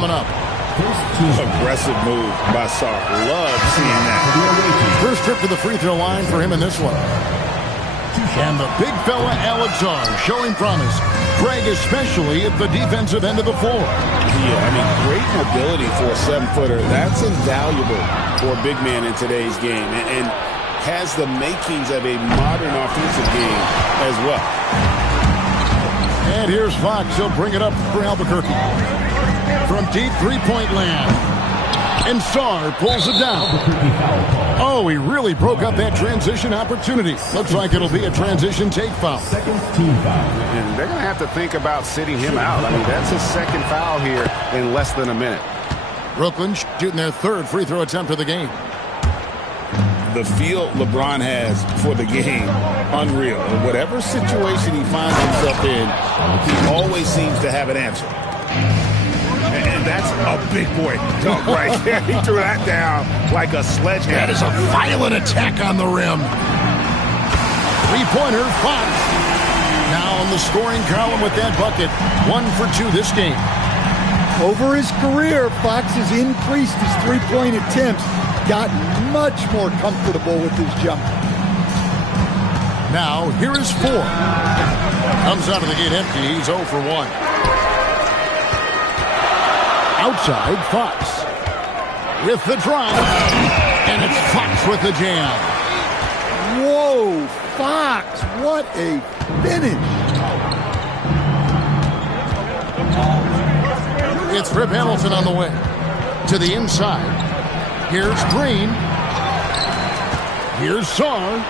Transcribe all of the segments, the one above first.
coming up. Aggressive move by Sarr. Love seeing that. First trip to the free throw line for him in this one. And the big fella, Alex Sarr, showing promise. Greg, especially at the defensive end of the floor. Yeah, I mean, great mobility for a 7-footer. That's invaluable for a big man in today's game. And has the makings of a modern offensive game as well. And here's Fox. He'll bring it up for Albuquerque. From deep three-point land. And Sarr pulls it down. Oh, he really broke up that transition opportunity. Looks like it'll be a transition take foul. Second team foul. And they're going to have to think about sitting him out. I mean, that's his second foul here in less than a minute. Brooklyn shooting their third free throw attempt of the game. The feel LeBron has for the game, unreal. Whatever situation he finds himself in, he always seems to have an answer. And that's a big boy dunk right there. He threw that down like a sledgehammer. That is a violent attack on the rim. Three-pointer, Fox. Now in the scoring column with that bucket. 1 for 2 this game. Over his career, Fox has increased his three-point attempts, gotten much more comfortable with his jump. Now, here is 4. Comes out of the gate empty. He's 0 for 1. Outside, Fox. With the drive. And it's Fox with the jam. Whoa, Fox, what a finish. It's Rip Hamilton on the way. To the inside. Here's Green. Here's Sarr.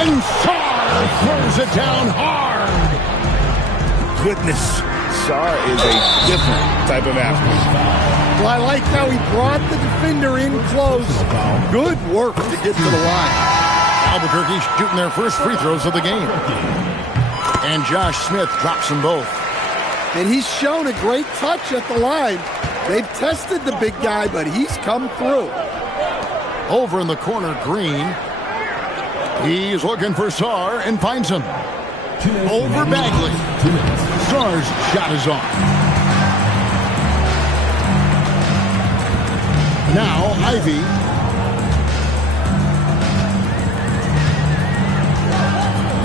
And Sarr throws it down hard. Goodness, Sarr is a different type of athlete. Well, I like how he brought the defender in close. Good work to get to the line. Albuquerque shooting their first free throws of the game. And Josh Smith drops them both. And he's shown a great touch at the line. They've tested the big guy, but he's come through. Over in the corner, Green. He's looking for Sarr and finds him. Over Bagley. Sarr's shot is off. Now Ivy.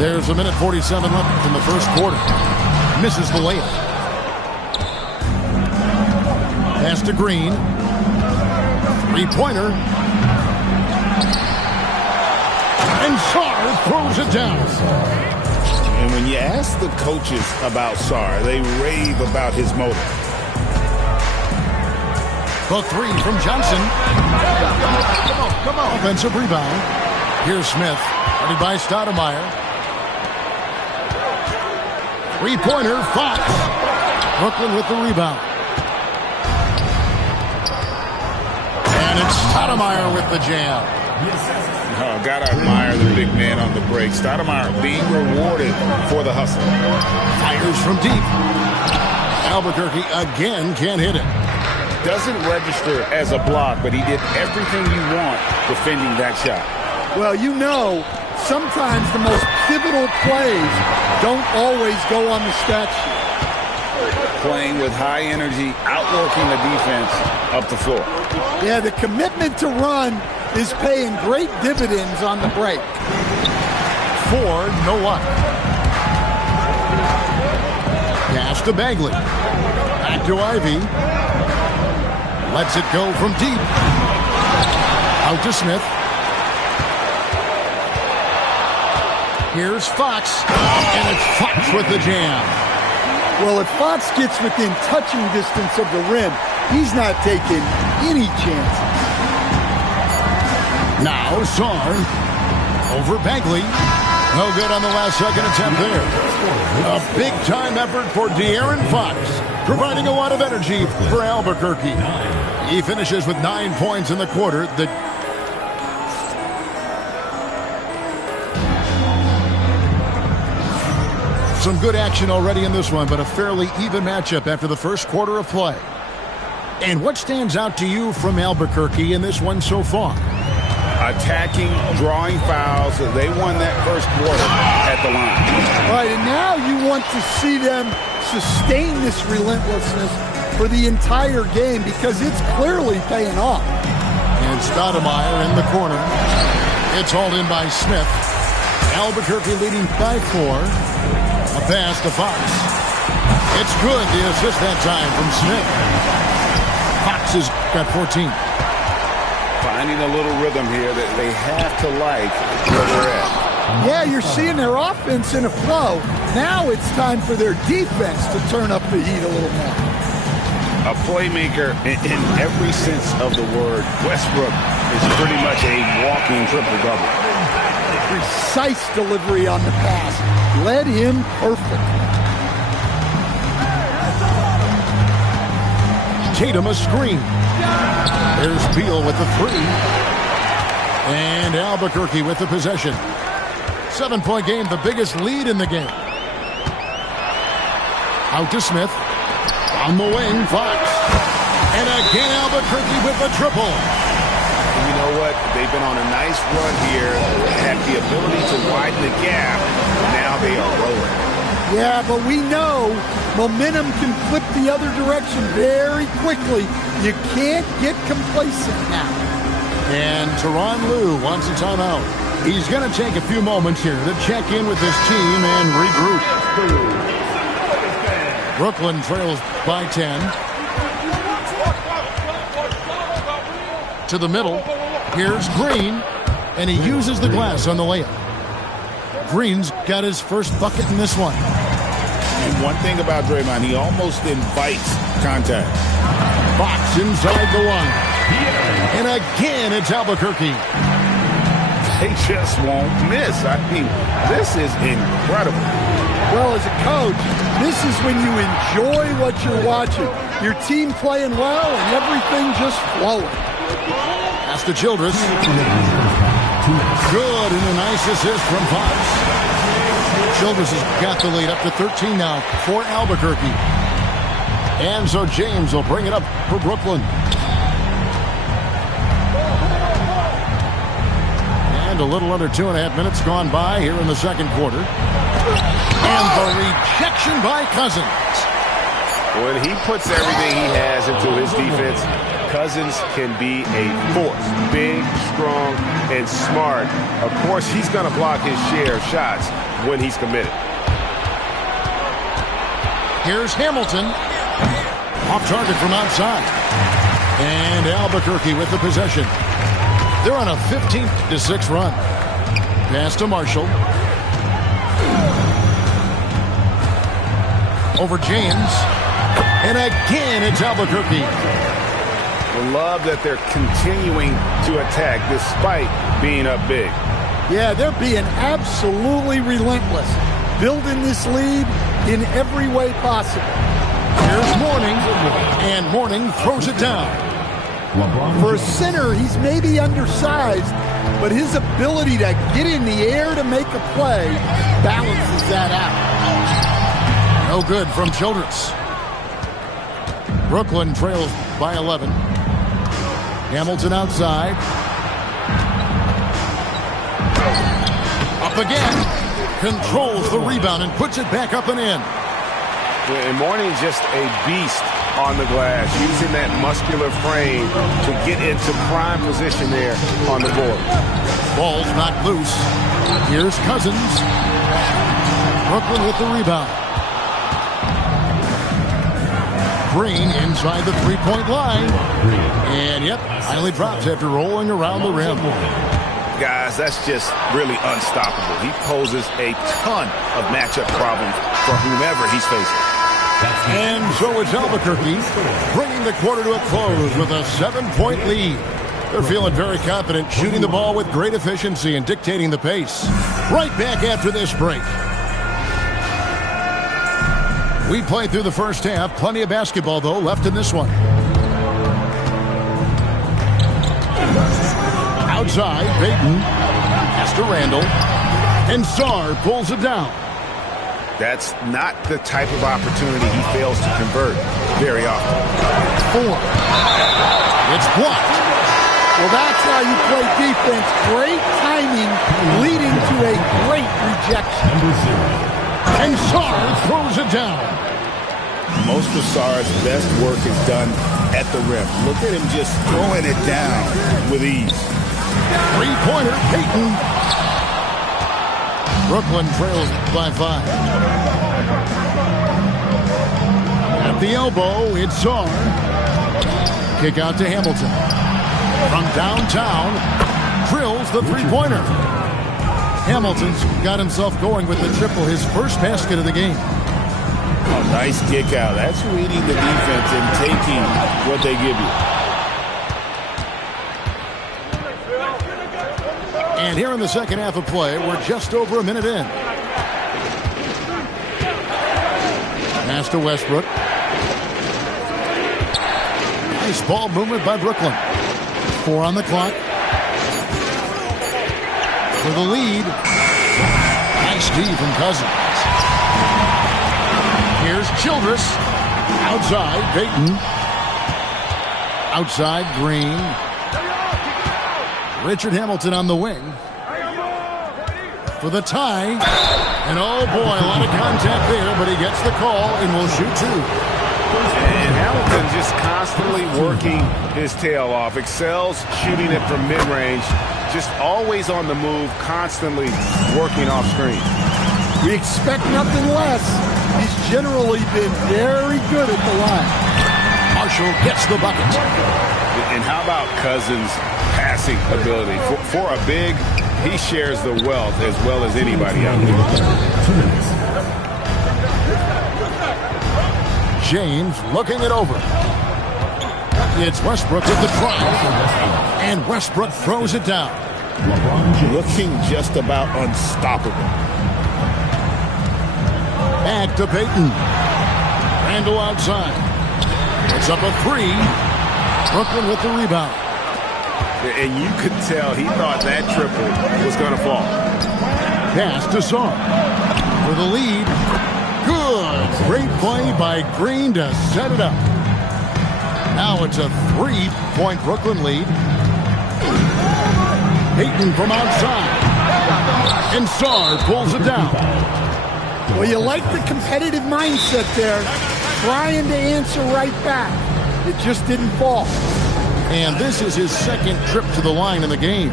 There's 1:47 left in the first quarter. Misses the layup. Pass to Green. Three-pointer. And Sarr throws it down. And when you ask the coaches about Sarr, they rave about his motor. The three from Johnson. Come on. Offensive rebound. Here's Smith. Ready by Stoudemire. Three-pointer, Fox. Brooklyn with the rebound. And it's Stoudemire with the jam. Oh, gotta admire the big man on the break. Stoudemire being rewarded for the hustle. Fires from deep. Albuquerque again can't hit it. Doesn't register as a block, but he did everything you want defending that shot. Well, you know, sometimes the most pivotal plays don't always go on the stat sheet. Playing with high energy, outworking the defense up the floor. Yeah, the commitment to run is paying great dividends on the break. 4, no luck. Pass to Bagley. Back to Ivy. Lets it go from deep. Out to Smith. Here's Fox. And it's Fox with the jam. Well, if Fox gets within touching distance of the rim, he's not taking any chances. Now Sarr over Bagley. No good on the last second attempt there. A big-time effort for De'Aaron Fox, providing a lot of energy for Albuquerque. He finishes with 9 points in the quarter. Some good action already in this one, but a fairly even matchup after the first quarter of play. And what stands out to you from Albuquerque in this one so far? Attacking, drawing fouls. They won that first quarter at the line. All right, and now you want to see them sustain this relentlessness for the entire game because it's clearly paying off. And Stoudemire in the corner. It's hauled in by Smith. Albuquerque leading by 4. A pass to Fox. It's good. The assist that time from Smith. Fox has got 14. Finding a little rhythm here that they have to like where they're at. Yeah, you're seeing their offense in a flow. Now it's time for their defense to turn up the heat a little more. A playmaker in every sense of the word. Westbrook is pretty much a walking triple-double. Precise delivery on the pass. Led him perfect. Tatum a screen. There's Beal with the 3. And Albuquerque with the possession. 7-point game, the biggest lead in the game. Out to Smith. On the wing, Fox. And again, Albuquerque with the triple. And you know what? They've been on a nice run here. They have the ability to widen the gap. Now they are rolling. Yeah, but we know momentum can flip the other direction very quickly. You can't get complacent now. And Tyronn Lue wants a timeout. He's going to take a few moments here to check in with his team and regroup. Brooklyn trails by 10. To the middle. Here's Green. And he uses the glass on the layup. Green's got his first bucket in this one. And one thing about Draymond, he almost invites contact. Fox inside the 1. And again, it's Albuquerque. They just won't miss. I mean, this is incredible. Well, as a coach, this is when you enjoy what you're watching. Your team playing well and everything just flowing. Pass to Childress. Good, and a nice assist from Fox. Childress has got the lead up to 13 now for Albuquerque. And so James will bring it up for Brooklyn. A little under 2.5 minutes gone by here in the second quarter. And the rejection by Cousins. When he puts everything he has into his defense, Cousins can be a force. Big, strong, and smart. Of course, he's going to block his share of shots when he's committed. Here's Hamilton. Off target from outside. And Albuquerque with the possession. They're on a 15-6 run. Pass to Marshall. Over James. And again, it's Albuquerque. I love that they're continuing to attack despite being up big. Yeah, they're being absolutely relentless. Building this lead in every way possible. Here's Mourning. And Mourning throws it down. For a center, he's maybe undersized, but his ability to get in the air to make a play balances that out. No good from Childress. Brooklyn trails by 11. Hamilton outside. Up again. Controls the rebound and puts it back up and in. And Mourning just a beast on the glass, using that muscular frame to get into prime position there on the board. Ball's not loose. Here's Cousins. Brooklyn with the rebound. Green inside the three-point line. And, yep, finally drops after rolling around the rim. Guys, that's just really unstoppable. He poses a ton of matchup problems for whomever he's facing. And so it's Albuquerque bringing the quarter to a close with a 7-point lead. They're feeling very confident, shooting the ball with great efficiency and dictating the pace. Right back after this break. We played through the first half. Plenty of basketball, though, left in this one. Outside, Payton. Pass to Randall. And Sarr pulls it down. That's not the type of opportunity he fails to convert very often. 4. It's blocked. Well, that's how you play defense. Great timing leading to a great rejection. And Sarr throws it down. Most of Sarr's best work is done at the rim. Look at him just throwing it down with ease. Three-pointer, Payton. Brooklyn trails by 5. At the elbow, it's Sarr. Kick out to Hamilton. From downtown, drills the three-pointer. Hamilton's got himself going with the triple, his first basket of the game. Oh, nice kick out. That's reading the defense and taking what they give you. And here in the second half of play, we're just over a minute in. Pass to Westbrook. Nice ball movement by Brooklyn. 4 on the clock. For the lead. Nice D from Cousins. Here's Childress. Outside, Payton. Outside, Green. Richard Hamilton on the wing. For the tie. And oh boy, a lot of contact there, but he gets the call and will shoot 2. And Hamilton just constantly working his tail off. Excels shooting it from mid-range. Just always on the move, constantly working off screen. We expect nothing less. He's generally been very good at the line. Marshall gets the bucket. And how about Cousins' passing ability? For a big, he shares the wealth as well as anybody out there. James looking it over. It's Westbrook with the try. And Westbrook throws it down. Looking just about unstoppable. Back to Payton. Randall outside. It's up a 3. Brooklyn with the rebound. And you could tell he thought that triple was going to fall. Pass to Sarr. For the lead. Good. Great play by Green to set it up. Now it's a 3-point Brooklyn lead. Payton from outside. And Sarr pulls it down. Well, you like the competitive mindset there. Trying to answer right back. It just didn't fall. And this is his second trip to the line in the game.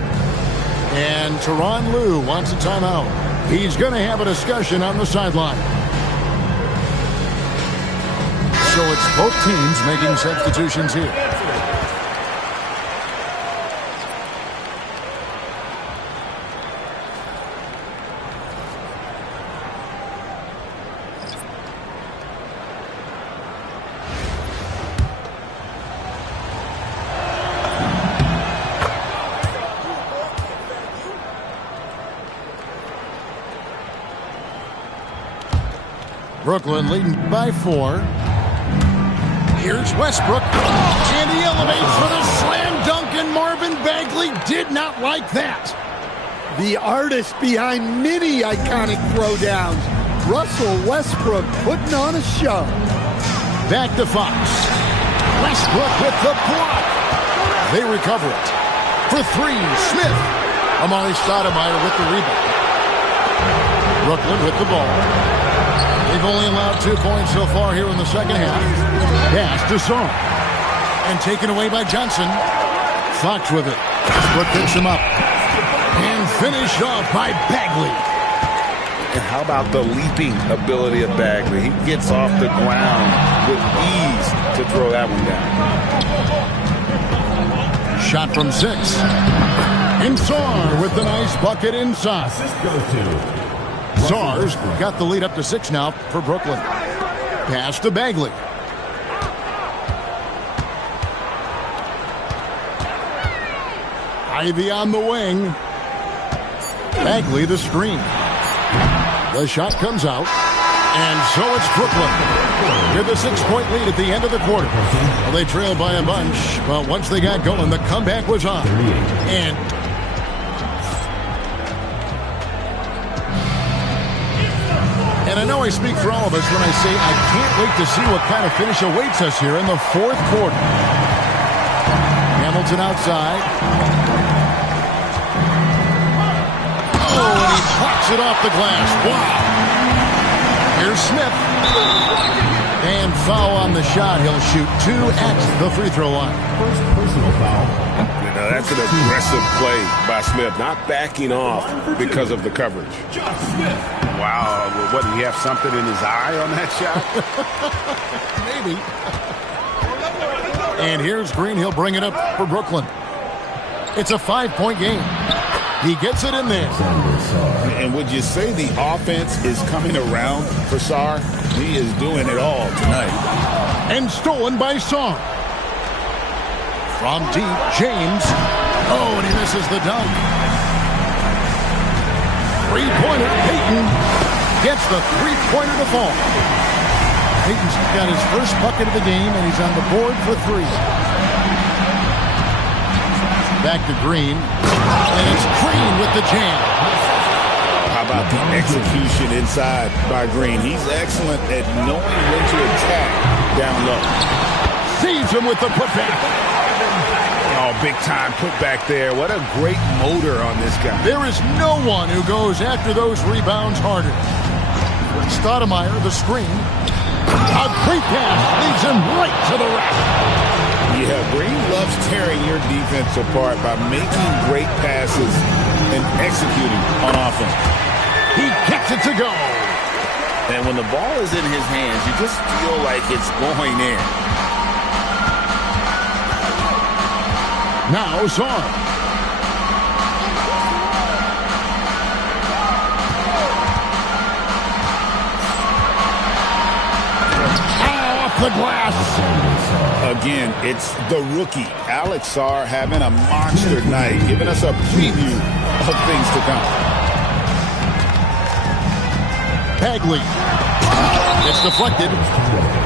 And Tyronn Lue wants a timeout. He's going to have a discussion on the sideline. So it's both teams making substitutions here. Brooklyn leading by 4. Here's Westbrook. And he elevates for the slam dunk, and Marvin Bagley did not like that. The artist behind many iconic throwdowns, Russell Westbrook, putting on a show. Back to Fox. Westbrook with the block. They recover it. For 3, Smith. Amari Stoudemire with the rebound. Brooklyn with the ball. They've only allowed 2 points so far here in the second half. Pass to Sarr. And taken away by Johnson. Fox with it. Westbrook picks him up. And finished off by Bagley. And how about the leaping ability of Bagley? He gets off the ground with ease to throw that one down. Shot from 6. And Sarr with the nice bucket inside. Sarr's got the lead up to 6 now for Brooklyn. Pass to Bagley. Ivy on the wing. Bagley the screen. The shot comes out. And so it's Brooklyn with a 6-point lead at the end of the quarter. Well, they trailed by a bunch, but once they got going, the comeback was on. And I know I speak for all of us when I say I can't wait to see what kind of finish awaits us here in the fourth quarter. Hamilton outside. Oh, and he pops it off the glass. Wow. Here's Smith. And foul on the shot. He'll shoot 2 at the free throw line. First personal foul. You know, that's an aggressive play by Smith, not backing off because of the coverage. Wow, what, did he have something in his eye on that shot? Maybe. And here's Green. He'll bring it up for Brooklyn. It's a 5-point game. He gets it in there. And would you say the offense is coming around for Sarr? He is doing it all tonight. And stolen by Sarr. From deep, James. Oh, and he misses the dunk. Three-pointer, Payton gets the three-pointer to fall. Payton's got his first bucket of the game, and he's on the board for 3. Back to Green. And it's Green with the jam. How about the execution inside by Green? He's excellent at knowing when to attack down low. Saves him with the putback. Oh, big time putback there. What a great motor on this guy. There is no one who goes after those rebounds harder. Stoudemire, the screen. A great pass leads him right to the rack. Yeah, Green loves tearing your defense apart by making great passes and executing on offense. He gets it to go. And when the ball is in his hands, you just feel like it's going in. Now Sarr. The glass. Again, it's the rookie, Alex Sarr, having a monster night, giving us a preview of things to come. Bagley. It's deflected.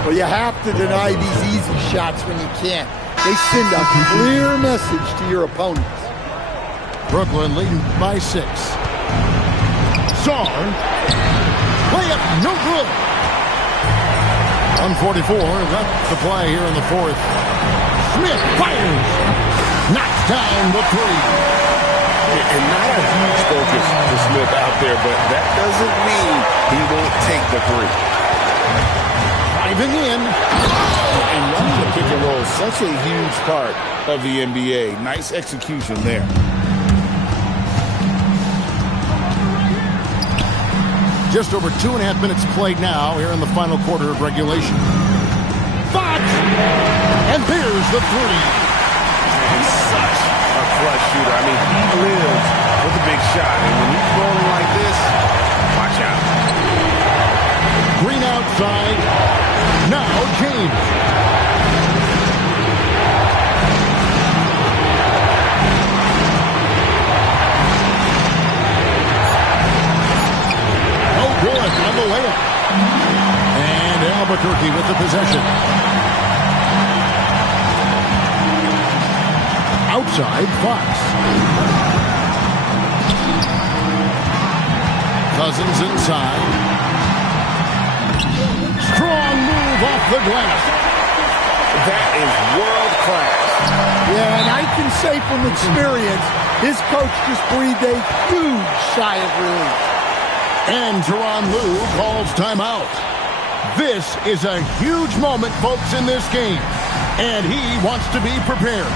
Well, you have to deny these easy shots when you can't. They send a clear message to your opponents. Brooklyn leading by 6. Sarr. Layup, no good. 1:44 left to play here in the 4th. Smith fires. Knocks down the 3. And not a huge focus for Smith out there, but that doesn't mean he won't take the 3. Driving in. And running the pick and roll is such a huge part of the NBA. Nice execution there. Just over 2.5 minutes played now here in the final quarter of regulation. Fox! And there's the 3. He's such a clutch shooter. I mean, he lives with a big shot. And when he's rolling like this, watch out. Green outside. Now James. Good on the layup. And Albuquerque with the possession. Outside, Fox. Cousins inside. Strong move off the glass. That is world class. Yeah, and I can say from experience, his coach just breathed a huge sigh of relief. And Tyronn Lue calls timeout. This is a huge moment, folks, in this game. And he wants to be prepared.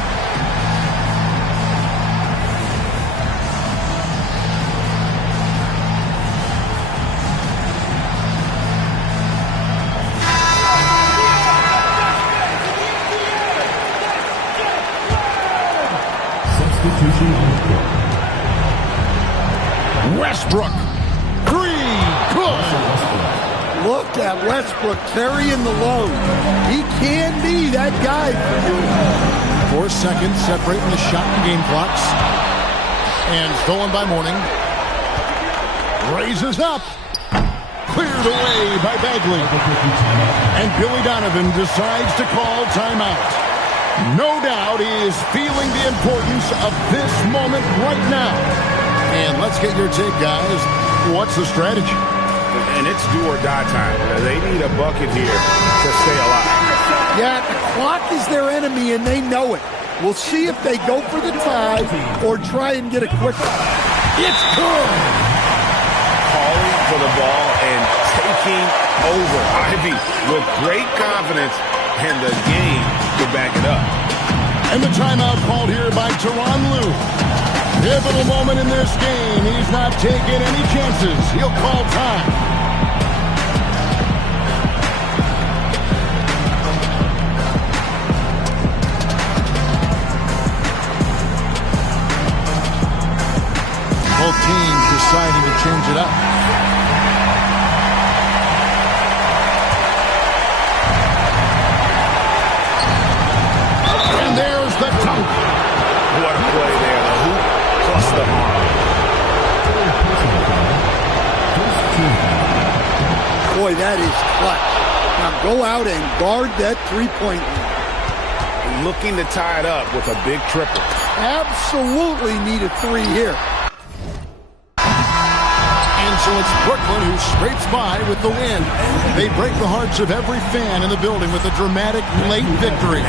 Substitution on the court. Westbrook. Good. Look at Westbrook carrying the load. He can be that guy for you. 4 seconds separating the shot and game clocks. And stolen by Mourning. Raises up. Cleared away by Bagley. And Billy Donovan decides to call timeout. No doubt he is feeling the importance of this moment right now. And let's get your take, guys. What's the strategy? And it's do or die time. They need a bucket here to stay alive. Yeah, the clock is their enemy, and they know it. We'll see if they go for the tie or try and get a quick one. It's good. Calling for the ball and taking over. Ivy with great confidence and the game to back it up. And the timeout called here by Tyronn Lue. Pivotal moment in this game. He's not taking any chances. He'll call time. Both teams deciding to change it up. And there's the dunk. What a play there. The hoop plus the arm. Boy, that is clutch. Now go out and guard that three-point line. Looking to tie it up with a big triple. Absolutely need a three here. And so it's Brooklyn who scrapes by with the win. They break the hearts of every fan in the building with a dramatic late victory.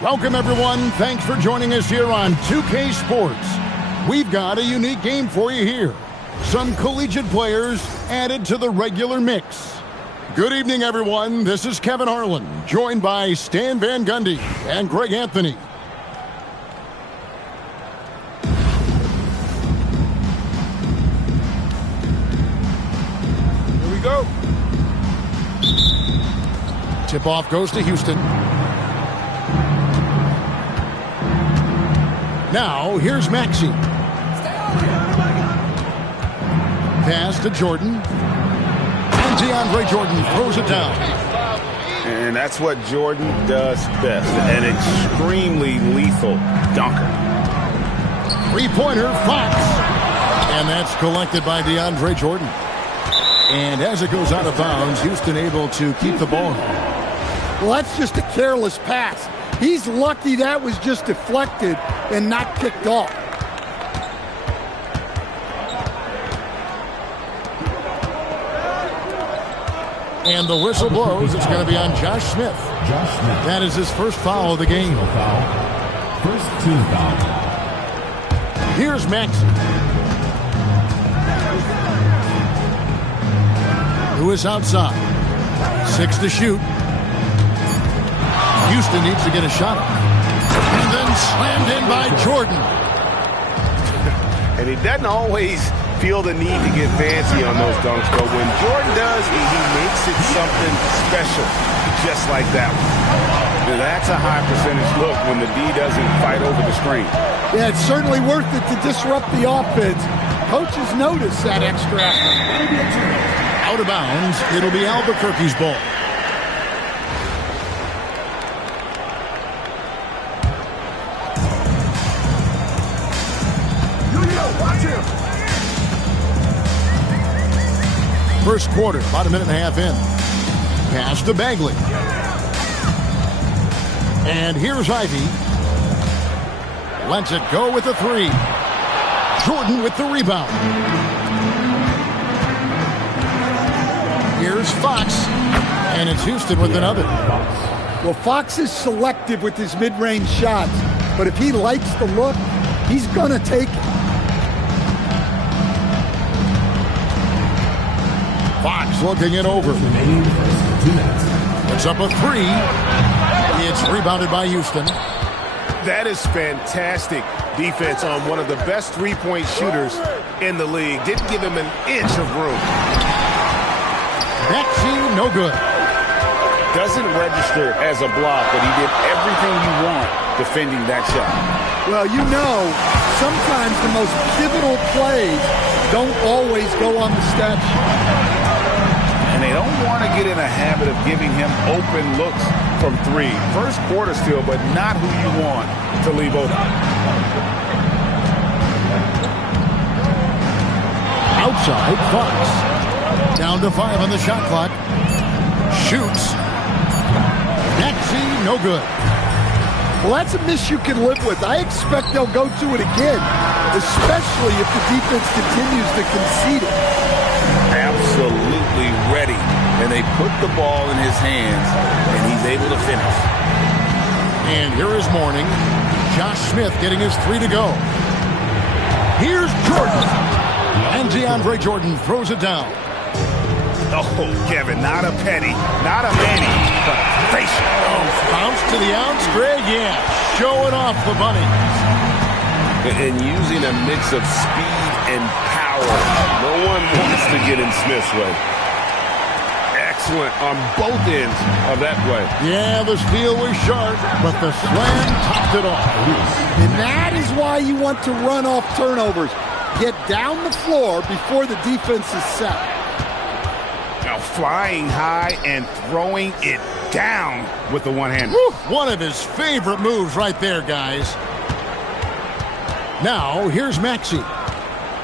Welcome, everyone. Thanks for joining us here on 2K Sports. We've got a unique game for you here. Some collegiate players added to the regular mix. Good evening, everyone. This is Kevin Harlan, joined by Stan Van Gundy and Greg Anthony. Here we go. Tip-off goes to Houston. Now, here's Maxey. Pass to Jordan. And DeAndre Jordan throws it down. And that's what Jordan does best. An extremely lethal dunker. Three-pointer, Fox. And that's collected by DeAndre Jordan. And as it goes out of bounds, Houston able to keep the ball. Well, that's just a careless pass. He's lucky that was just deflected and not kicked off. And the whistle blows. It's going to be on Josh Smith. That is his first foul of the game. First team foul. Here's Maxey, who is outside. 6 to shoot. Houston needs to get a shot off. And then slammed in by Jordan. And he doesn't always feel the need to get fancy on those dunks, but when Jordan does, he makes it something special, just like that one. Now, that's a high percentage look when the D doesn't fight over the screen. Yeah, it's certainly worth it to disrupt the offense. Coaches notice that extra effort. Out of bounds, it'll be Albuquerque's ball. First quarter, about a minute and a half in. Pass to Bagley. And here's Ivy. Lets it go with the three. Jordan with the rebound. Here's Fox. And it's Houston with another. Well, Fox is selective with his mid-range shots, but if he likes the look, he's going to take it. Fox looking it over. Puts up a three. It's rebounded by Houston. That is fantastic defense on one of the best three-point shooters in the league. Didn't give him an inch of room. Maxey, no good. Doesn't register as a block, but he did everything you want defending that shot. Well, you know, sometimes the most pivotal plays don't always go on the stat sheet. And they don't want to get in a habit of giving him open looks from three. First quarter still, but not who you want to leave open. Outside, Fox. Down to 5 on the shot clock. Shoots. Maxey, no good. Well, that's a miss you can live with. I expect they'll go to it again, especially if the defense continues to concede it. Absolutely ready. And they put the ball in his hands, and he's able to finish. And here is Mourning. Josh Smith getting his 3 to go. Here's Jordan. And DeAndre Jordan throws it down. Oh, Kevin, not a penny, not a Manny, but a facial. Oh, bounce to the ounce, Greg, yeah. Showing off the bunny. And using a mix of speed and power. No one wants to get in Smith's way. Excellent on both ends of that play. Yeah, the steal was sharp, but the slam topped it off. And that is why you want to run off turnovers. Get down the floor before the defense is set. Now flying high and throwing it down with the one-hander. One of his favorite moves right there, guys. Now, here's Maxey.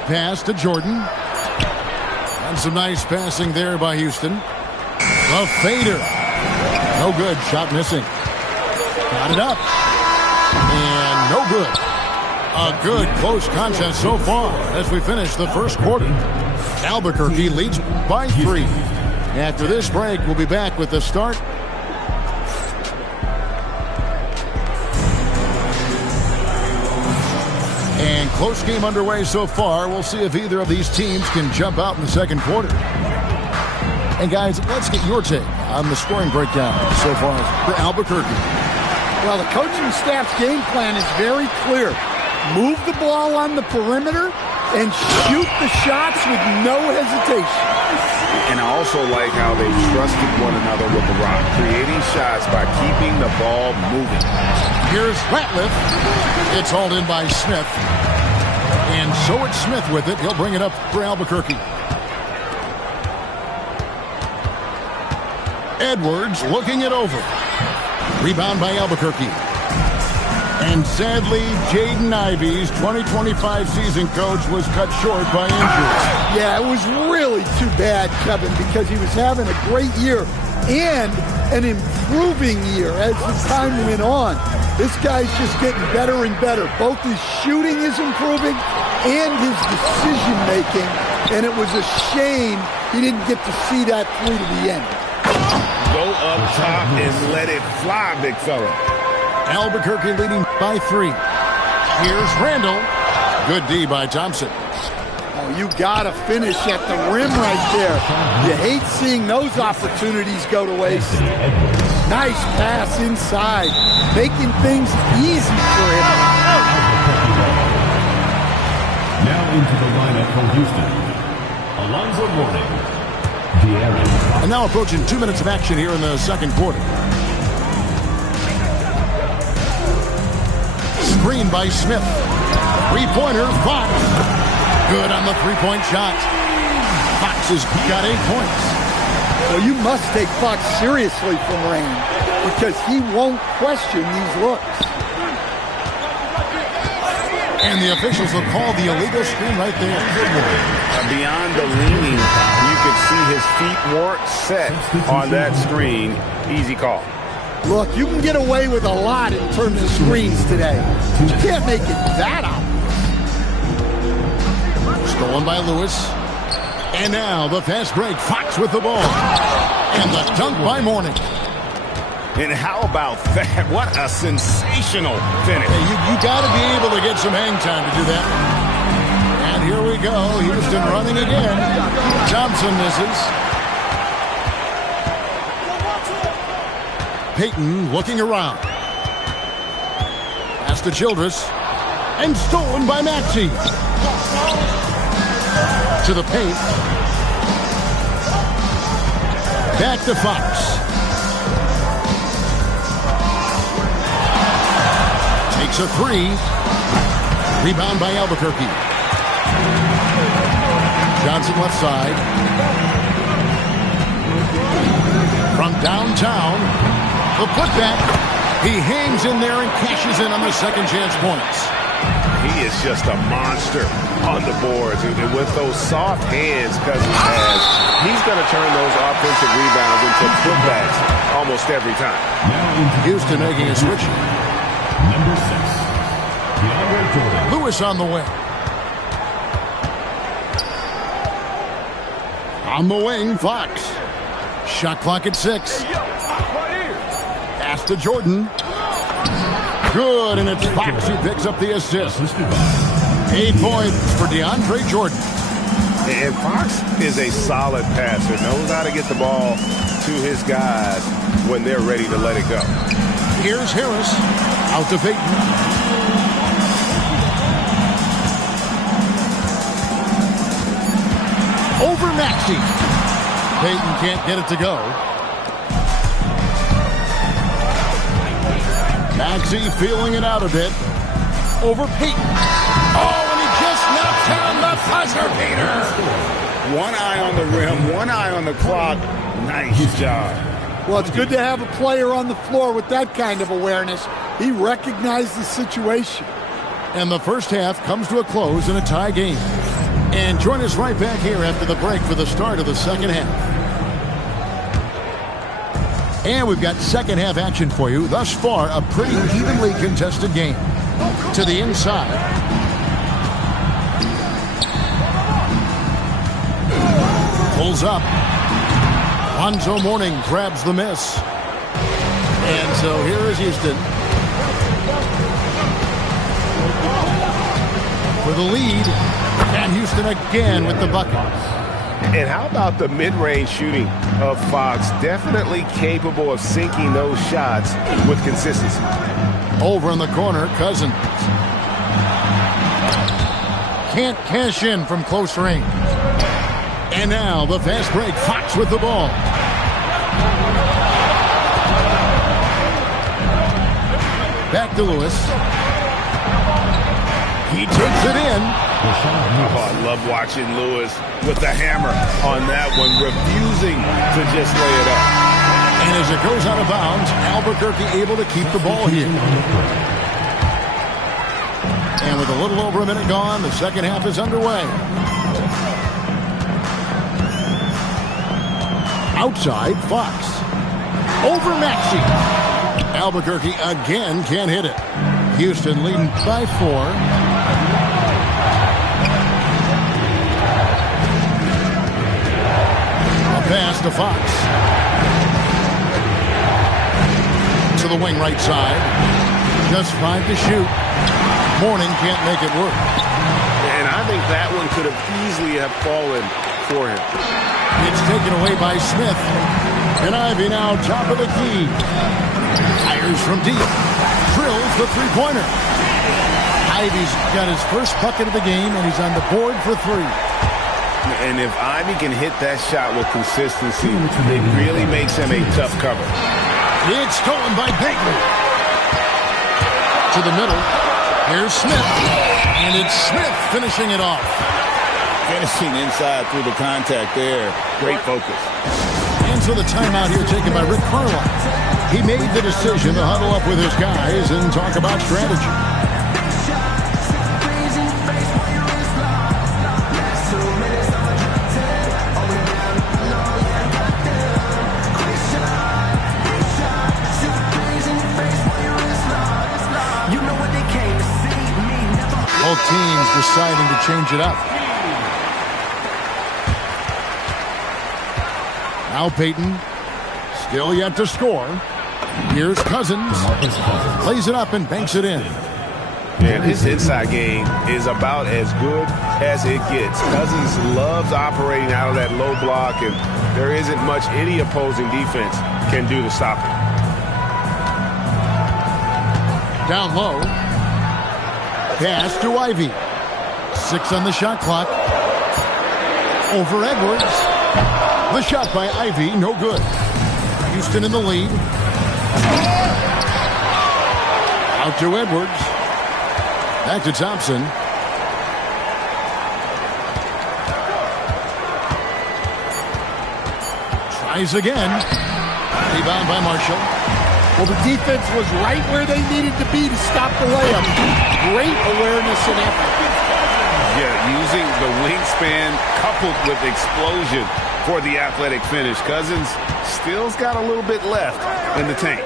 Pass to Jordan. And some nice passing there by Houston. A fader. No good. Shot missing. Got it up. And no good. A good close contest so far as we finish the first quarter. Albuquerque leads by 3. After this break, we'll be back with the start And close game underway so far. We'll see if either of these teams can jump out in the second quarter. And guys, let's get your take on the scoring breakdown so far for Albuquerque. Well, the coaching staff's game plan is very clear. Move the ball on the perimeter and shoot the shots with no hesitation. And I also like how they trusted one another with the rock, creating shots by keeping the ball moving. Here's Ratliff. It's hauled in by Smith. And so it's Smith with it. He'll bring it up for Albuquerque. Edwards looking it over. Rebound by Albuquerque. And sadly, Jaden Ivey's 2025 season coach was cut short by injury. Yeah, it was really too bad, Kevin, because he was having a great year and an improving year as the time went on. This guy's just getting better and better. Both his shooting is improving and his decision-making, and it was a shame he didn't get to see that through to the end. Go up top and let it fly, big fella. Albuquerque leading by 3. Here's Randall. Good D by Thompson. Oh, you got to finish at the rim right there. You hate seeing those opportunities go to waste. Nice pass inside, making things easy for him. Now into the lineup for Houston, Alonzo Mourning, De'Aaron. And now approaching 2 minutes of action here in the second quarter. Screen by Smith. Three-pointer, Fox. Good on the three-point shot. Fox has got 8 points. Well, you must take Fox seriously from range because he won't question these looks. And the officials have called the illegal screen right there. Beyond the leaning, you could see his feet weren't set on that screen. Easy call. Look, you can get away with a lot in terms of screens today. You can't make it that obvious. Stolen by Lewis. And now the fast break. Fox with the ball. And the dunk by Mourning. And how about that? What a sensational finish. Hey, you got to be able to get some hang time to do that. And here we go. Houston running again. Johnson misses. Payton looking around. Pass to Childress. And stolen by Maxey. To the paint. Back to Fox. Takes a 3. Rebound by Albuquerque. Johnson left side. From downtown. The putback. He hangs in there and cashes in on the second chance points. He is just a monster on the boards. And with those soft hands Cousins has, he's going to turn those offensive rebounds into putbacks almost every time. Houston making a switch. Number 6, DeAndre Jordan. Lewis on the way. On the wing, Fox. Shot clock at 6. Pass to Jordan. Good, and it's Fox who picks up the assist. 8 points for DeAndre Jordan. And Fox is a solid passer, knows how to get the ball to his guys when they're ready to let it go. Here's Harris. Out to Payton. Over Maxey. Payton can't get it to go. Maxey feeling it out a bit. Over Payton. Oh, and he just knocked down the buzzer beater. One eye on the rim, one eye on the clock. Nice job. Well, it's good to have a player on the floor with that kind of awareness. He recognized the situation. And the first half comes to a close in a tie game. And join us right back here after the break for the start of the second half. And we've got second half action for you. Thus far, a pretty evenly contested game. To the inside. Pulls up. Alonzo Mourning grabs the miss. And so here is Houston. for the lead. And Houston again with the bucket. And how about the mid-range shooting of Fox? Definitely capable of sinking those shots with consistency. Over in the corner, Cousins. Can't cash in from close range. And now the fast break. Fox with the ball. Back to Lewis. He takes it in. Oh, I love watching Lewis with the hammer on that one, refusing to just lay it up. And as it goes out of bounds, Albuquerque able to keep the ball here. And with a little over a minute gone, the second half is underway. Outside, Fox. Over Maxey. Albuquerque again can't hit it. Houston leading by 4. Pass to Fox. To the wing right side. Just 5 to shoot. Mourning can't make it work. And I think that one could have easily have fallen for him. It's taken away by Smith. And Ivey now top of the key. Fires from deep. Drills the three-pointer. Ivey's got his first bucket of the game, and he's on the board for 3. And if Ivey can hit that shot with consistency, it really makes him a tough cover. It's stolen by Bagley. To the middle. Here's Smith. And it's Smith finishing it off. Finishing inside through the contact there. Great focus. And so the timeout here taken by Rick Carlisle. He made the decision to huddle up with his guys and talk about strategy. Both teams deciding to change it up. Now Payton, still yet to score. Here's Cousins. Plays it up and banks it in. And his inside game is about as good as it gets. Cousins loves operating out of that low block, and there isn't much any opposing defense can do to stop him. Down low. Pass to Ivey. 6 on the shot clock. Over Edwards. The shot by Ivey, no good. Houston in the lead. Out to Edwards. Back to Thompson. Tries again. Rebound by Marshall. Well, the defense was right where they needed to be to stop the layup. Great awareness and effort. Yeah, using the wingspan coupled with explosion for the athletic finish. Cousins still's got a little bit left in the tank.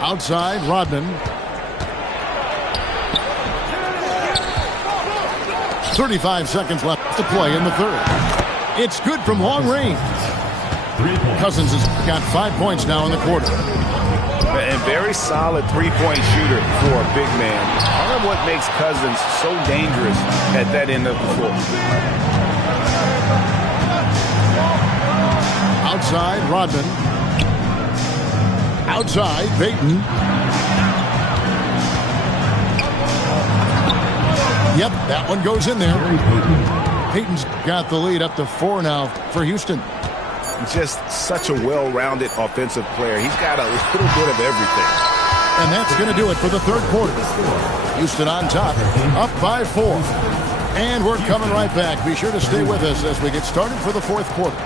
Outside, Rodman. 35 seconds left to play in the third. It's good from long range. Cousins has got 5 points now in the quarter. And very solid three-point shooter for a big man. Part of what makes Cousins so dangerous at that end of the floor. Outside, Rodman. Outside, Payton. Yep, that one goes in there. Payton's got the lead up to 4 now for Houston. Just such a well-rounded offensive player. He's got a little bit of everything. And that's going to do it for the third quarter. Houston on top, up by 4. And we're coming right back. Be sure to stay with us as we get started for the fourth quarter.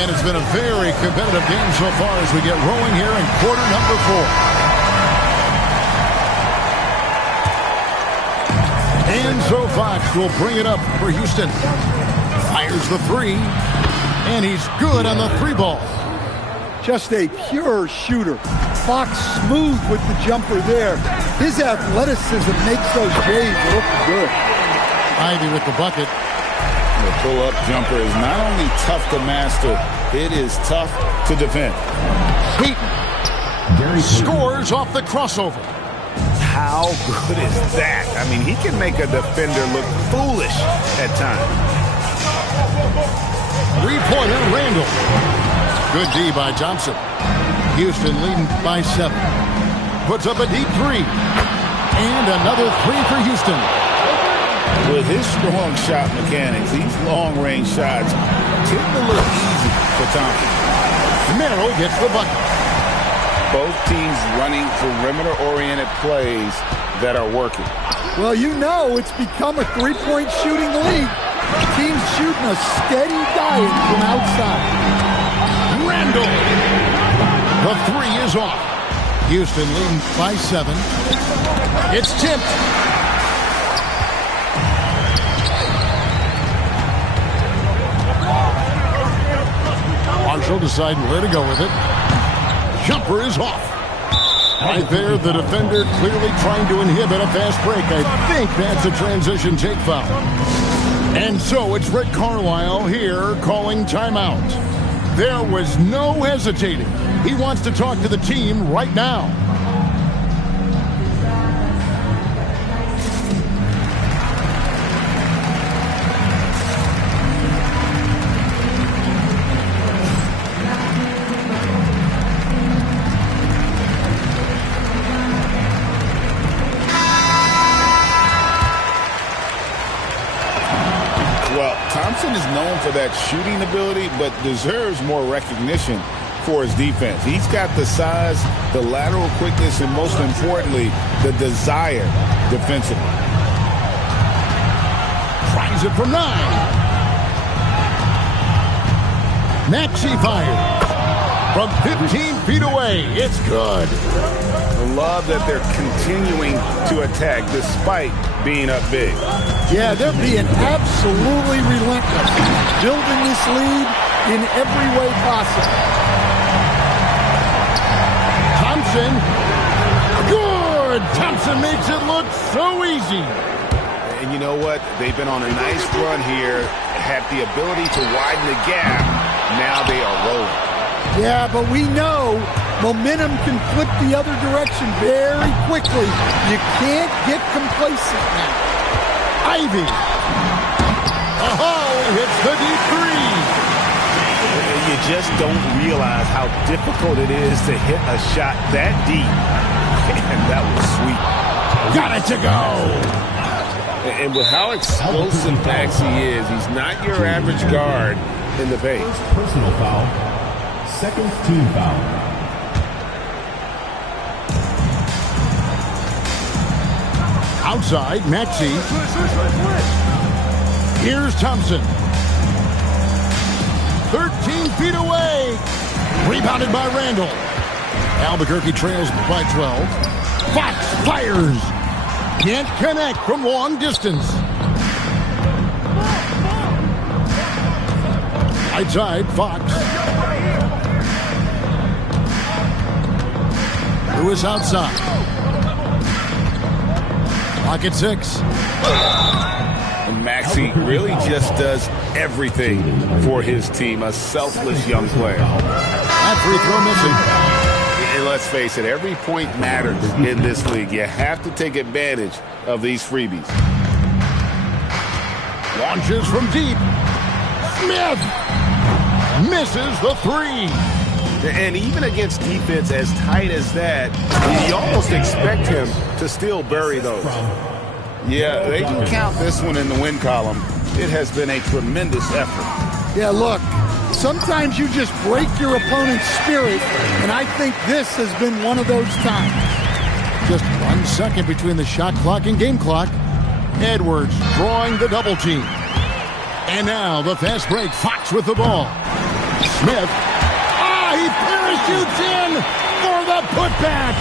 And it's been a very competitive game so far as we get rolling here in quarter number 4. And so Fox will bring it up for Houston. Fires the 3. And he's good on the 3 ball. Just a pure shooter. Fox smooth with the jumper there. His athleticism makes those Jays look good. Ivey with the bucket. The pull-up jumper is not only tough to master, it is tough to defend. Payton Scores off the crossover. How good is that? I mean, he can make a defender look foolish at times. Three-pointer, Randall. Good D by Thompson. Houston leading by 7. Puts up a deep 3. And another 3 for Houston. With his strong shot mechanics, these long-range shots tend to look easy for Thompson. Merrill gets the bucket. Both teams running perimeter-oriented plays that are working. Well, you know it's become a three-point shooting league. Teams shooting a steady diet from outside. Randall. The 3 is off. Houston leading by 7. It's tipped. Marshall deciding where to go with it. Jumper is off. Right there, the defender clearly trying to inhibit a fast break. I think that's a transition take foul. And so it's Rick Carlisle here calling timeout. There was no hesitating. He wants to talk to the team right now. Thompson is known for that shooting ability, but deserves more recognition for his defense. He's got the size, the lateral quickness, and most importantly, the desire defensively. Tries it from 9. Maxey fired. From 15 feet away, it's good. I love that they're continuing to attack despite being up big. Yeah, they're being absolutely relentless, building this lead in every way possible. Thompson, good! Thompson makes it look so easy. And you know what? They've been on a nice run here, have the ability to widen the gap. Now they are rolling. Yeah, but we know momentum can flip the other direction very quickly. You can't get complacent now. Ivy. Oh, hits the deep 3. You just don't realize how difficult it is to hit a shot that deep. And that was sweet. Got it to go. And with how explosive Maxey is, he's not your average guard in the paint. Personal foul. Second team foul. Outside, Maxey. Here's Thompson. 13 feet away. Rebounded by Randall. Albuquerque trails by 12. Fox fires. Can't connect from long distance. Right side, Fox. Lewis outside. Pocket 6. And Maxey really just does everything for his team. A selfless young player. That free throw missing. And let's face it, every point matters in this league. You have to take advantage of these freebies. Launches from deep. Smith misses the 3. And even against defense as tight as that, you almost expect him to still bury those. Yeah, they can count this one in the win column. It has been a tremendous effort. Yeah, look, sometimes you just break your opponent's spirit, and I think this has been one of those times. Just 1 second between the shot clock and game clock. Edwards drawing the double team. And now the fast break. Fox with the ball. Smith. He parachutes in for the putback.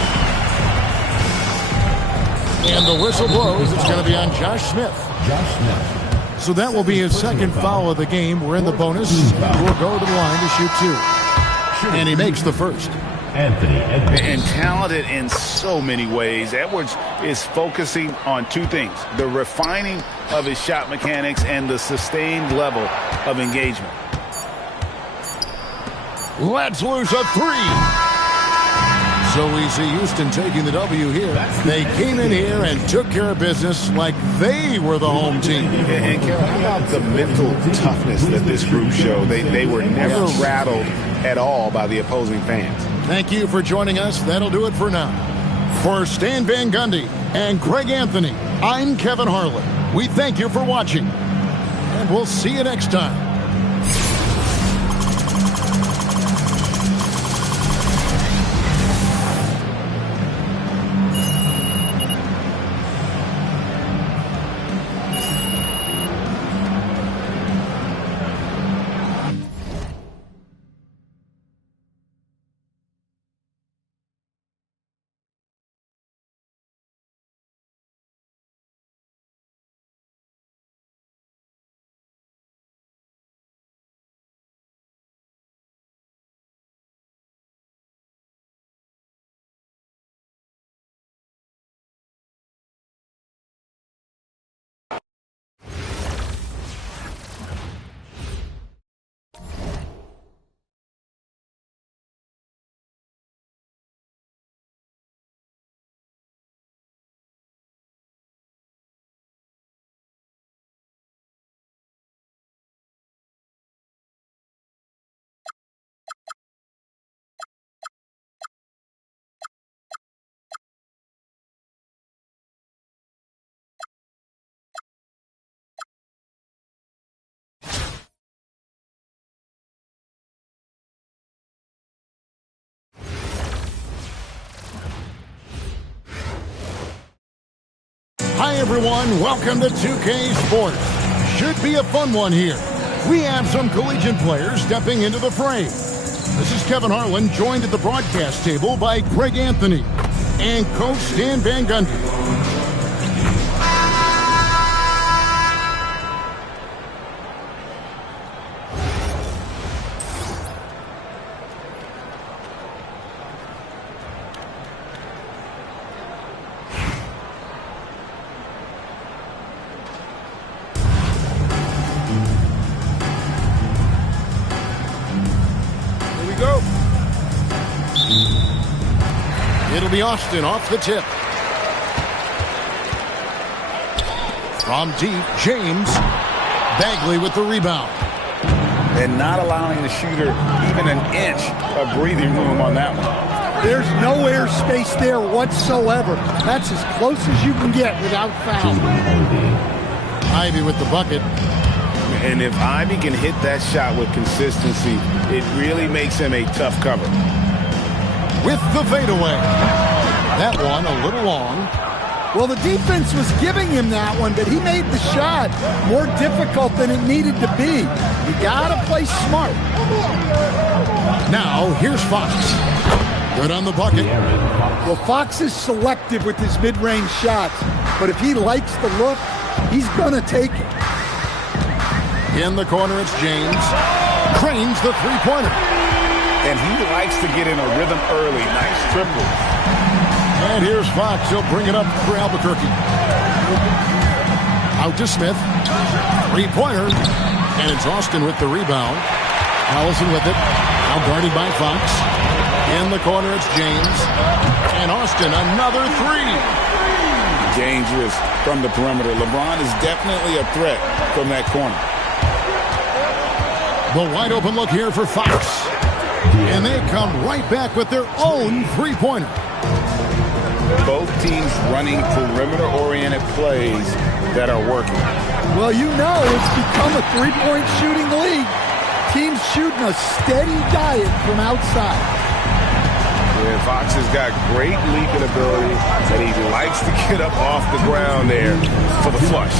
And the whistle blows. It's going to be on Josh Smith. Josh Smith. So that will be his second foul of the game. We're in the bonus. We'll go to the line to shoot 2. And he makes the first. Anthony Edwards. And talented in so many ways. Edwards is focusing on 2 things: the refining of his shot mechanics and the sustained level of engagement. Let's lose a 3. so easy. Houston taking the W here. They came in here and took care of business like they were the home team. And Kevin, how about the mental toughness that this group showed? They were never rattled at all by the opposing fans. Thank you for joining us. That'll do it for now. For Stan Van Gundy and Greg Anthony, I'm Kevin Harlan. We thank you for watching, and we'll see you next time. Hi, everyone. Welcome to 2K Sports. Should be a fun one here. We have some collegiate players stepping into the fray. This is Kevin Harlan, joined at the broadcast table by Greg Anthony and Coach Stan Van Gundy. It'll be Austin off the tip. From deep, James. Bagley with the rebound. And not allowing the shooter even an inch of breathing room on that one. There's no air space there whatsoever. That's as close as you can get without foul. Ivy with the bucket. And if Ivy can hit that shot with consistency, it really makes him a tough cover. With the fadeaway. That one a little long. Well, the defense was giving him that one, but he made the shot more difficult than it needed to be. You gotta play smart. Now, here's Fox. Good on the bucket. Well, Fox is selective with his mid-range shots, but if he likes the look, he's gonna take it. In the corner, it's James. Cranes the three-pointer. And he likes to get in a rhythm early. Nice triple. And here's Fox. He'll bring it up for Albuquerque. Out to Smith. Three-pointer. And it's Austin with the rebound. Allison with it. Now guarded by Fox. In the corner, it's James. And Austin, another three. Dangerous from the perimeter. LeBron is definitely a threat from that corner. The wide open look here for Fox. And they come right back with their own three-pointer. Both teams running perimeter-oriented plays that are working. Well, you know it's become a three-point shooting league. Teams shooting a steady diet from outside. Yeah, Fox has got great leaping ability, and he likes to get up off the ground there for the flush.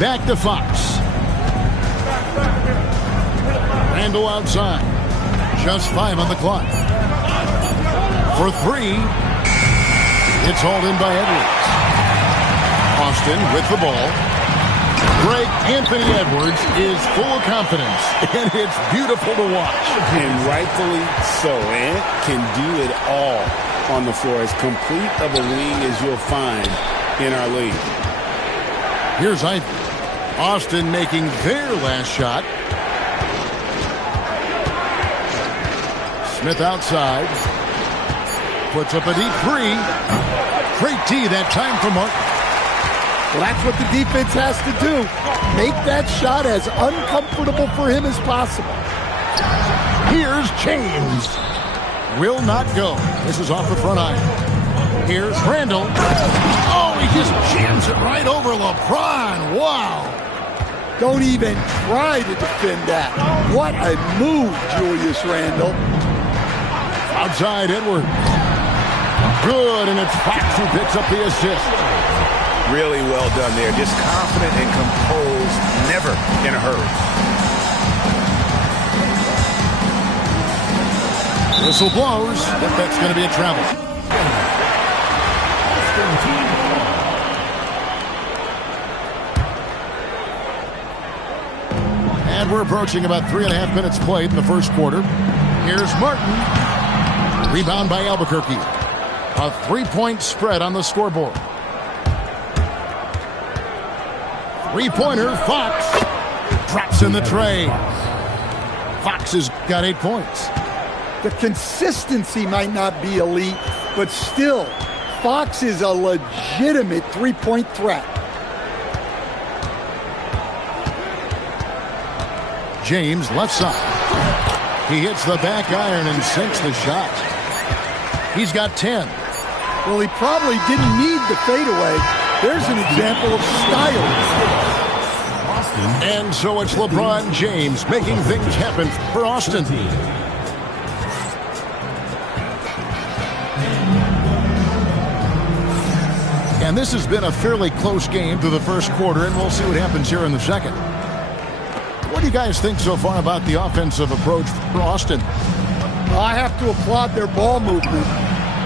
Back to Fox. Randall outside. Just 5 on the clock. For 3, it's hauled in by Edwards. Austin with the ball. Greg Anthony Edwards is full of confidence, and it's beautiful to watch. And rightfully so. And can do it all on the floor. As complete of a wing as you'll find in our league. Here's Ivy. Austin making their last shot. Smith outside. Puts up a deep three. Great D that time for Martin. Well, that's what the defense has to do. Make that shot as uncomfortable for him as possible. Here's James. Will not go. This is off the front iron. Here's Randall. Oh, he just jams it right over LeBron. Wow. Don't even try to defend that. What a move, Julius Randle. Outside Edwards. Good, and it's Fox who picks up the assist. Really well done there. Just confident and composed, never in a hurry. Whistle blows. If that's going to be a travel. And we're approaching about 3.5 minutes played in the first quarter. Here's Martin. Rebound by Albuquerque. A 3-point spread on the scoreboard. Three-pointer, Fox. Drops in the tray. Fox has got 8 points. The consistency might not be elite, but still, Fox is a legitimate three-point threat. James, left side. He hits the back iron and sinks the shot. He's got 10. Well, he probably didn't need the fadeaway. There's an example of style. And so it's LeBron James making things happen for Austin. And this has been a fairly close game through the first quarter, and we'll see what happens here in the second. What do you guys think so far about the offensive approach for Austin? I have to applaud their ball movement.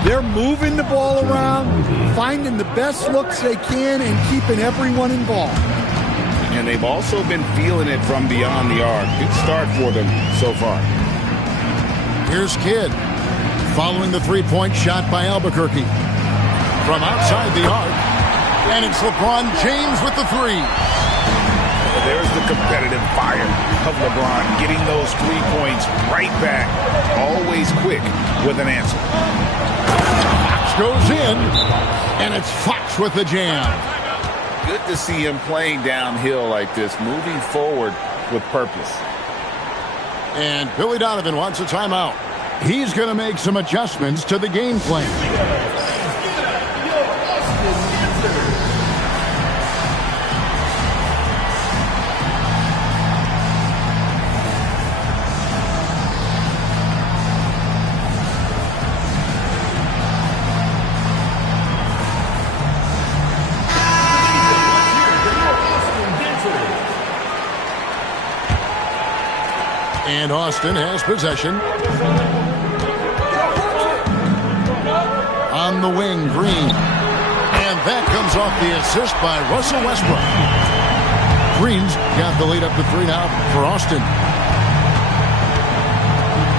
They're moving the ball around, finding the best looks they can, and keeping everyone involved. And they've also been feeling it from beyond the arc. Good start for them so far. Here's Kidd following the three-point shot by Albuquerque. From outside the arc, and it's LeBron James with the three. There's the competitive fire of LeBron, getting those 3 points right back, always quick with an answer. Fox goes in, and it's Fox with the jam. Good to see him playing downhill like this, moving forward with purpose. And Billy Donovan wants a timeout. He's going to make some adjustments to the game plan. And Austin has possession. On the wing, Green. And that comes off the assist by Russell Westbrook. Green's got the lead up to 3 now for Austin.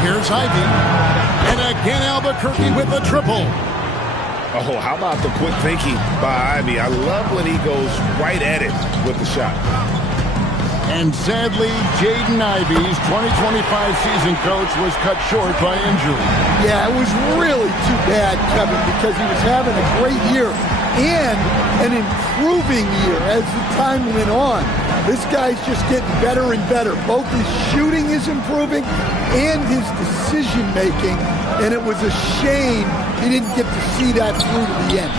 Here's Ivy. And again Albuquerque with a triple. Oh, how about the quick thinking by Ivy? I love when he goes right at it with the shot. And sadly, Jaden Ivey's 2025 season coach was cut short by injury. Yeah, it was really too bad, Kevin, because he was having a great year and an improving year as the time went on. This guy's just getting better and better. Both his shooting is improving and his decision-making, and it was a shame he didn't get to see that through to the end.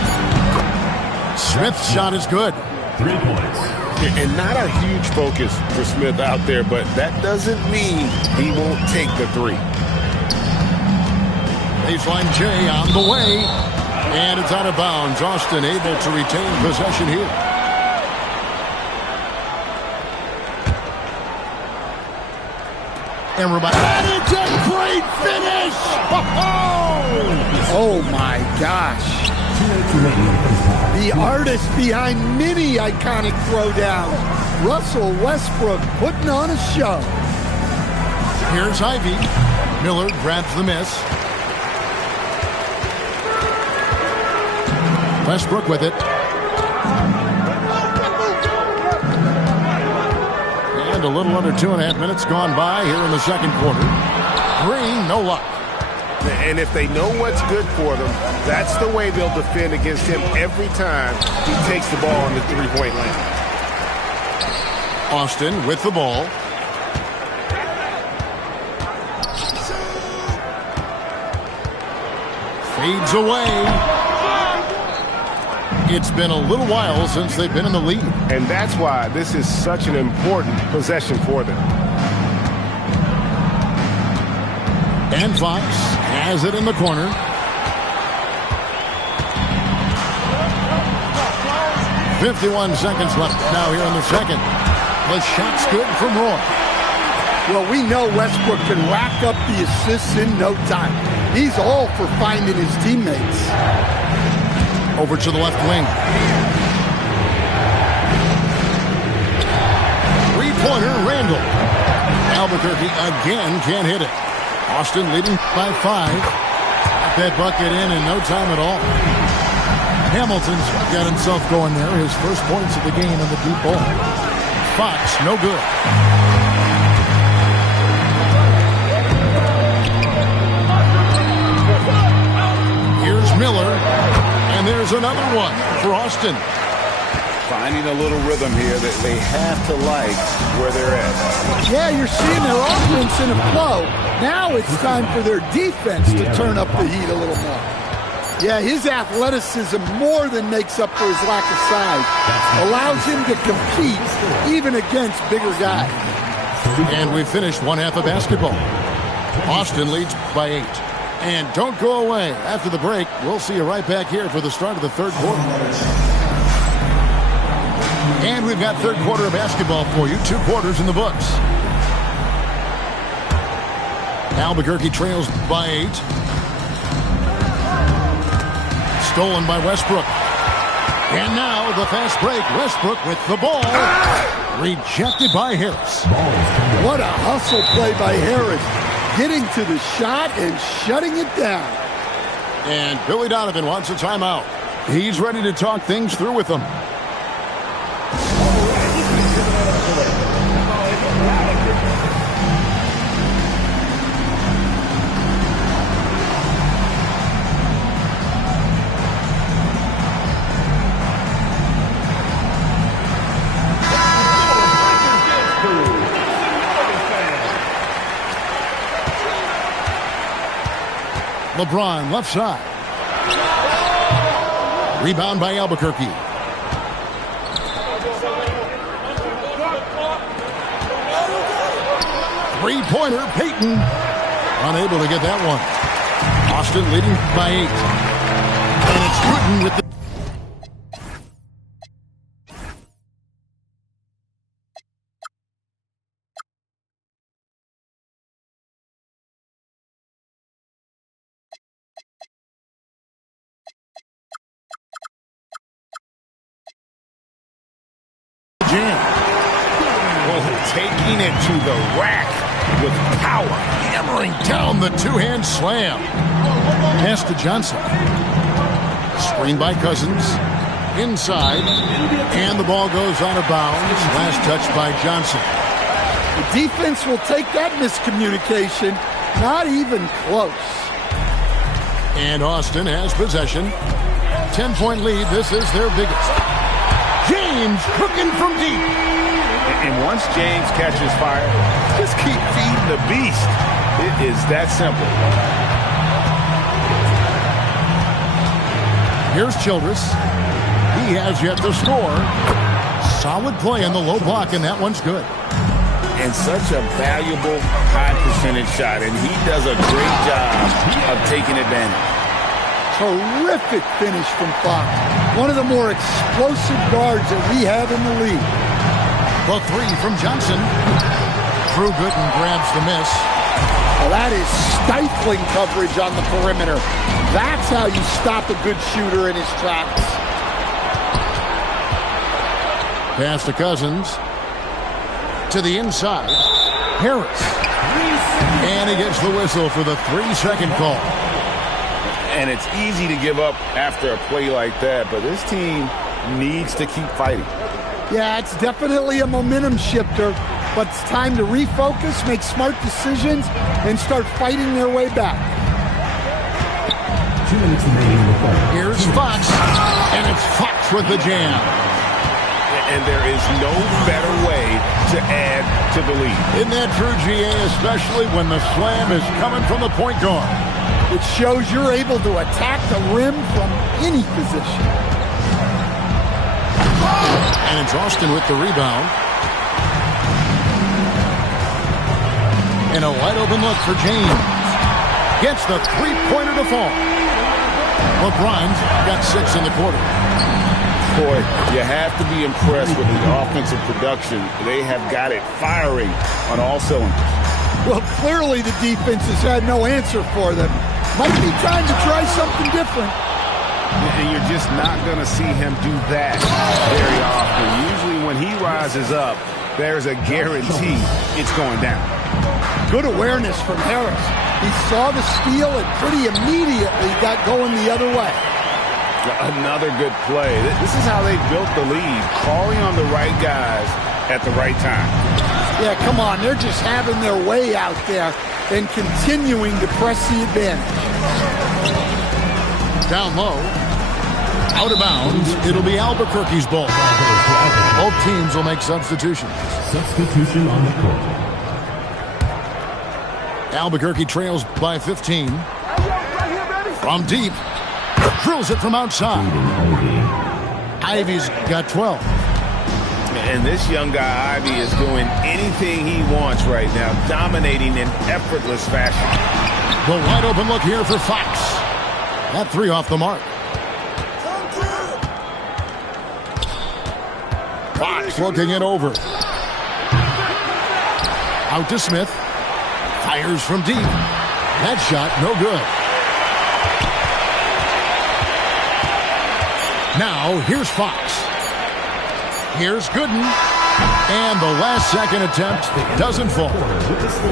Smith's shot is good. 3 points. And not a huge focus for Smith out there, but that doesn't mean he won't take the three. Baseline J on the way. And it's out of bounds. Austin able to retain possession here. And it's a great finish! Oh, my gosh. The artist behind many iconic throwdowns, Russell Westbrook, putting on a show. Here's Ivy. Miller grabs the miss. Westbrook with it. And a little under 2.5 minutes gone by here in the second quarter. Green, no luck. And if they know what's good for them, that's the way they'll defend against him every time he takes the ball in the three-point line. Austin with the ball. Fades away. It's been a little while since they've been in the lead. And that's why this is such an important possession for them. And Fox has it in the corner. .51 seconds left now here in the second. The shot's good from Roy. Well, we know Westbrook can rack up the assists in no time. He's all for finding his teammates. Over to the left wing. Three-pointer, Randall. Albuquerque again can't hit it. Austin leading by 5. Got that bucket in no time at all. Hamilton's got himself going there. His first points of the game in the deep ball. Fox, no good. Here's Miller. And there's another one for Austin. Finding a little rhythm here that they have to like where they're at. Yeah, you're seeing their offense in a flow. Now it's time for their defense to turn up the heat a little more. Yeah, his athleticism more than makes up for his lack of size. Allows him to compete even against bigger guys. And we've finished one half of basketball. Austin leads by 8. And don't go away. After the break, we'll see you right back here for the start of the third quarter. And we've got third quarter of basketball for you. 2 quarters in the books. Albuquerque trails by 8. Stolen by Westbrook. And now the fast break. Westbrook with the ball. Rejected by Harris. What a hustle play by Harris. Getting to the shot and shutting it down. And Billy Donovan wants a timeout. He's ready to talk things through with them. LeBron, left side. Rebound by Albuquerque. Three-pointer, Payton. Unable to get that one. Austin leading by 8. And it's Newton with the... Taking it to the rack with power. Hammering down the two-hand slam. Pass to Johnson. Screen by Cousins. Inside. And the ball goes out of bounds. Last touch by Johnson. The defense will take that miscommunication. Not even close. And Austin has possession. 10-point lead. This is their biggest. James cooking from deep. And once James catches fire, just keep feeding the beast. It is that simple. Here's Childress. He has yet to score. Solid play in the low block, and that one's good. And such a valuable high percentage shot, and he does a great job of taking advantage. Terrific finish from Fox. One of the more explosive guards that we have in the league. The 3 from Johnson. Drew Gooden grabs the miss. Well, that is stifling coverage on the perimeter. That's how you stop a good shooter in his tracks. Pass to Cousins. To the inside. Harris. And he gets the whistle for the 3-second call. And it's easy to give up after a play like that, but this team needs to keep fighting. Yeah, it's definitely a momentum shifter, but it's time to refocus, make smart decisions, and start fighting their way back. 2 minutes remaining in the third. Here's Fox, and it's Fox with the jam. And there is no better way to add to the lead. Isn't that true, GA, especially when the slam is coming from the point guard? It shows you're able to attack the rim from any position. And it's Austin with the rebound. And a wide open look for James. Gets the three-pointer to fall. LeBron's got 6 in the quarter. Boy, you have to be impressed with the offensive production. They have got it firing on all cylinders. Well, clearly the defense has had no answer for them. Might be time to try something different. And you're just not going to see him do that very often. Usually when he rises up, there's a guarantee it's going down. Good awareness from Harris. He saw the steal and pretty immediately got going the other way. Another good play. This is how they built the lead, calling on the right guys at the right time. Yeah, come on. They're just having their way out there and continuing to press the advantage. Down low. Out of bounds. It'll be Albuquerque's ball. Both teams will make substitutions. Substitution on the court. Albuquerque trails by 15. From deep. Drills it from outside. Ivy's got 12. And this young guy, Ivy, is doing anything he wants right now, dominating in effortless fashion. The wide open look here for Fox. That 3 off the mark. Fox looking it over. Out to Smith. Fires from deep. That shot, no good. Now, here's Fox. Here's Gooden. And the last second attempt doesn't fall.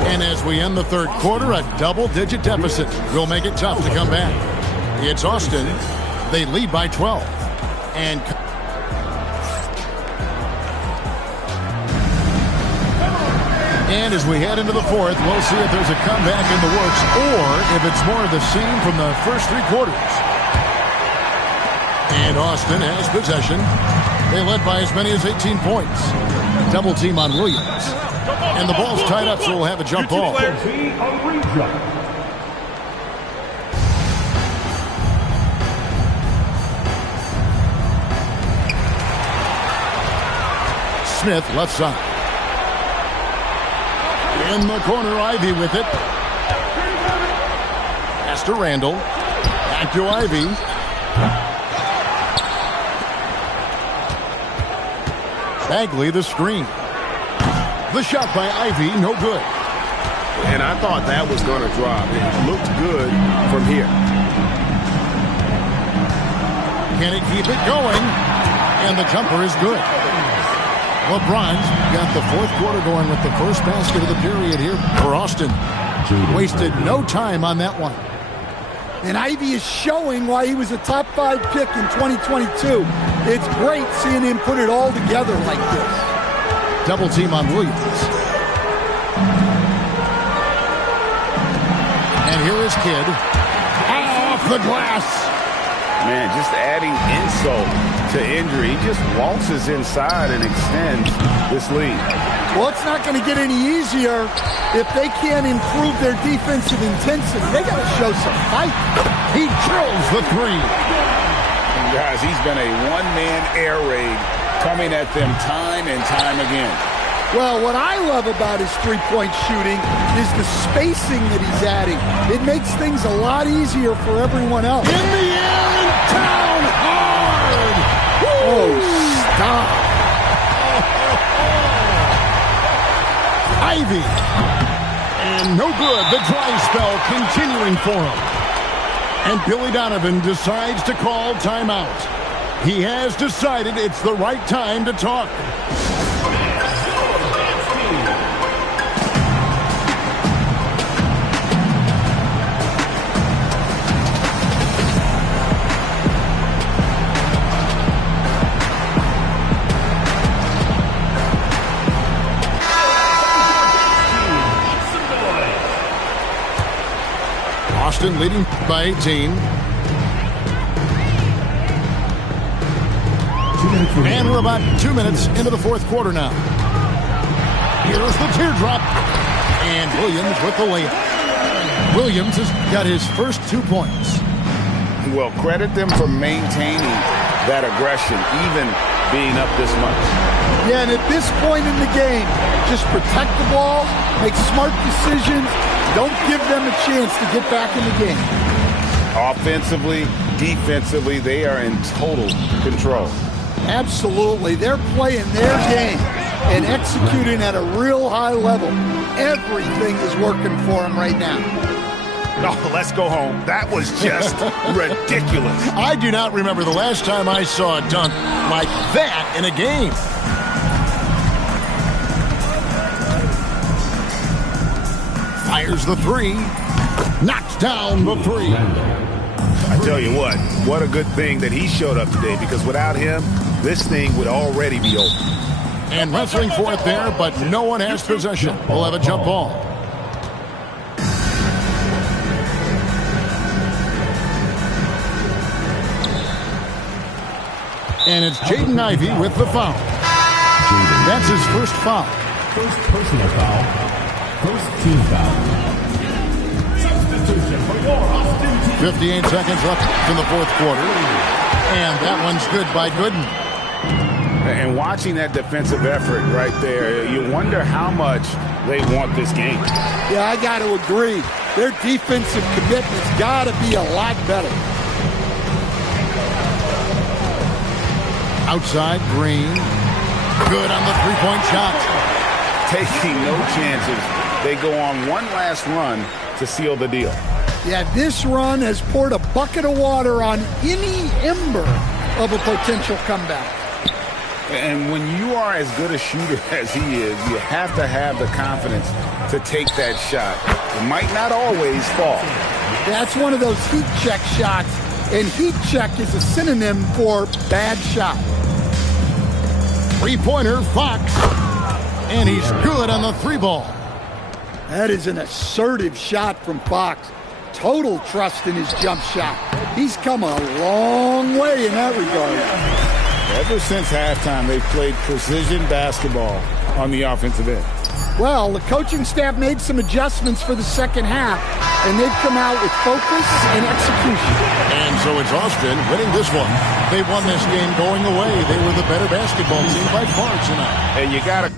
And as we end the third quarter, a double-digit deficit will make it tough to come back. It's Austin. They lead by 12. And as we head into the fourth, we'll see if there's a comeback in the works or if it's more of the same from the first 3 quarters. And Austin has possession. They led by as many as 18 points. Double team on Williams. And the ball's tied up, so we'll have a jump ball. Smith, left side. In the corner, Ivy with it. Pass to Randall. Back to Ivy. Bagley the screen. The shot by Ivy, no good. And I thought that was going to drop. It looked good from here. Can it keep it going? And the jumper is good. LeBron's got the fourth quarter going with the first basket of the period here for Austin. Wasted no time on that one. And Ivy is showing why he was a top 5 pick in 2022. It's great seeing him put it all together like this. Double team on Williams. And here is Kidd. Off the glass. Man, just adding insult to injury. He just waltzes inside and extends this lead. Well, it's not going to get any easier if they can't improve their defensive intensity. They got to show some fight. He drills the 3. And guys, he's been a one-man air raid coming at them time and time again. Well, what I love about his three-point shooting is the spacing that he's adding. It makes things a lot easier for everyone else. In the air and down hard. Oh, stop. Ivy. And no good. The dry spell continuing for him. And Billy Donovan decides to call timeout. He has decided it's the right time to talk. Austin leading by 18. 2 minutes remaining. And we're about 2 minutes into the fourth quarter now. Here's the teardrop. And Williams with the layup. Williams has got his first 2 points. Well, credit them for maintaining that aggression, even being up this much. Yeah, and at this point in the game, just protect the ball, make smart decisions, don't give them a chance to get back in the game. Offensively, defensively, they are in total control. Absolutely. They're playing their game and executing at a real high level. Everything is working for them right now. Oh, let's go home. That was just ridiculous. I do not remember the last time I saw a dunk like that in a game. Fires the three. Knocks down the three. I tell you what a good thing that he showed up today, because without him, this thing would already be over. And wrestling for it there, but no one has possession. We'll have a jump ball. And it's Jaden Ivey with the foul. That's his first foul. First personal foul. First team foul. Substitution for your Austin team. 58 seconds left in the fourth quarter. And that one's good by Gooden. And watching that defensive effort right there, you wonder how much they want this game. Yeah, I got to agree. Their defensive commitment's got to be a lot better. Outside, Green. Good on the three-point shot. Taking no chances. They go on one last run to seal the deal. Yeah, this run has poured a bucket of water on any ember of a potential comeback. And when you are as good a shooter as he is, you have to have the confidence to take that shot. It might not always fall. That's one of those heat check shots, and heat check is a synonym for bad shot. Three-pointer, Fox. And he's good on the three ball. That is an assertive shot from Fox. Total trust in his jump shot. He's come a long way in that regard. Ever since halftime, they've played precision basketball on the offensive end. Well, the coaching staff made some adjustments for the second half, and they've come out with focus and execution. And so it's Austin winning this one. They won this game going away. They were the better basketball team by far tonight. And you got to